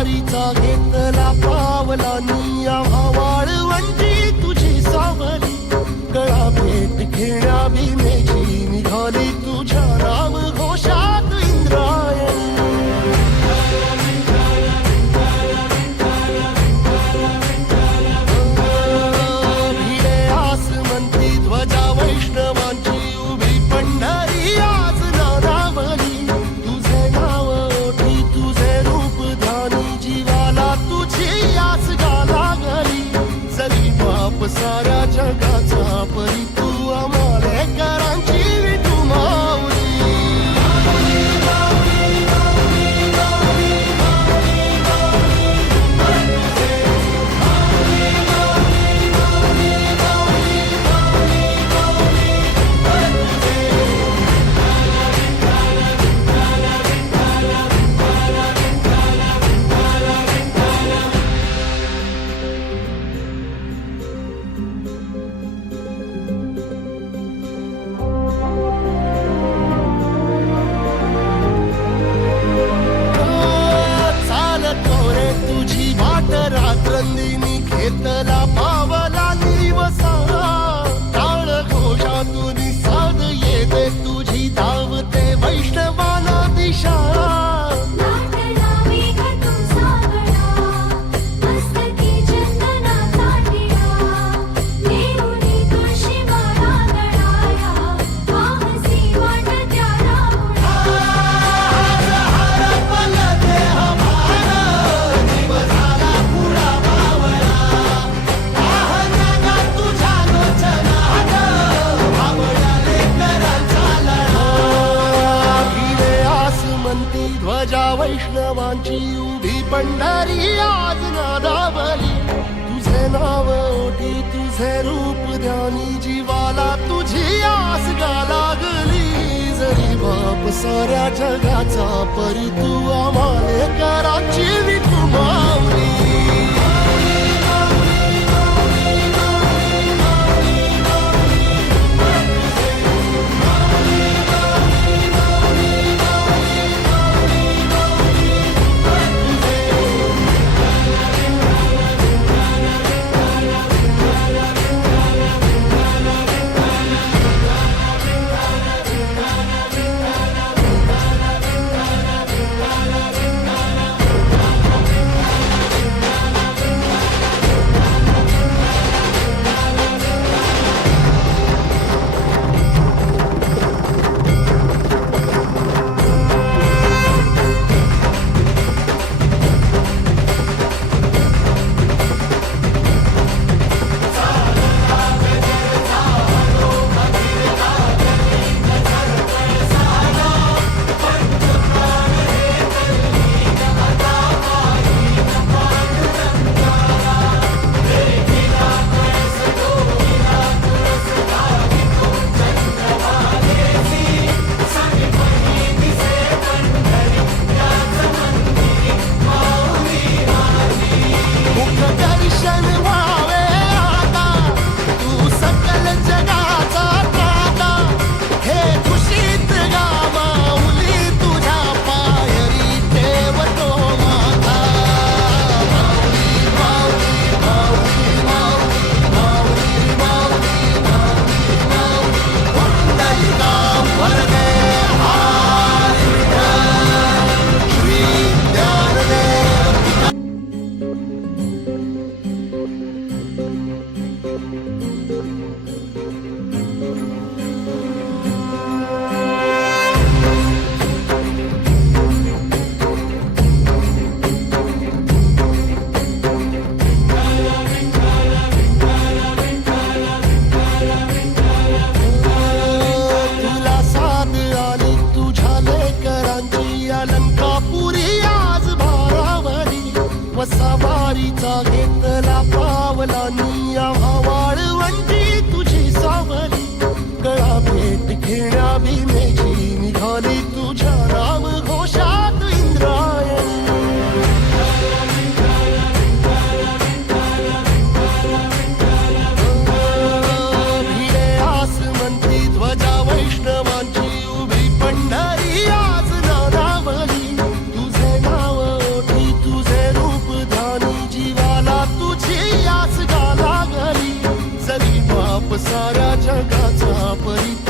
वारीचा घेतला पावलानी आम्हा वाळवंटी तुझी सावली गळा भेट घेण्या भीमेची निघाली तुझ्या नाम घोषात इंद्रायणी भिडे आसमंती ध्वजा वैष्णवांची उभी पंढरी आज नानावली तुझे नाव ओठी तुझे रूप ध्यानी जीवाला तुझी आस गाला गली जरी बाप साऱ्या जगाचा परी तू आमालेकरांची विठू माऊली तुझी वाट रात्रंदिनी घेतला पावला निवसा टाळ घोषातून साध येते तुझी धावते वैष्णवाना दिशा ध्वजा वैष्णवांची उभी पंढरी आज नादावली तुझे नाव ओठी तुझे रूप ध्यानी जीवाला तुझी आस गा लागली जरी बाप साऱ्या जगाचा परी तू आमालेकरांची विठू माऊली जगाचा परी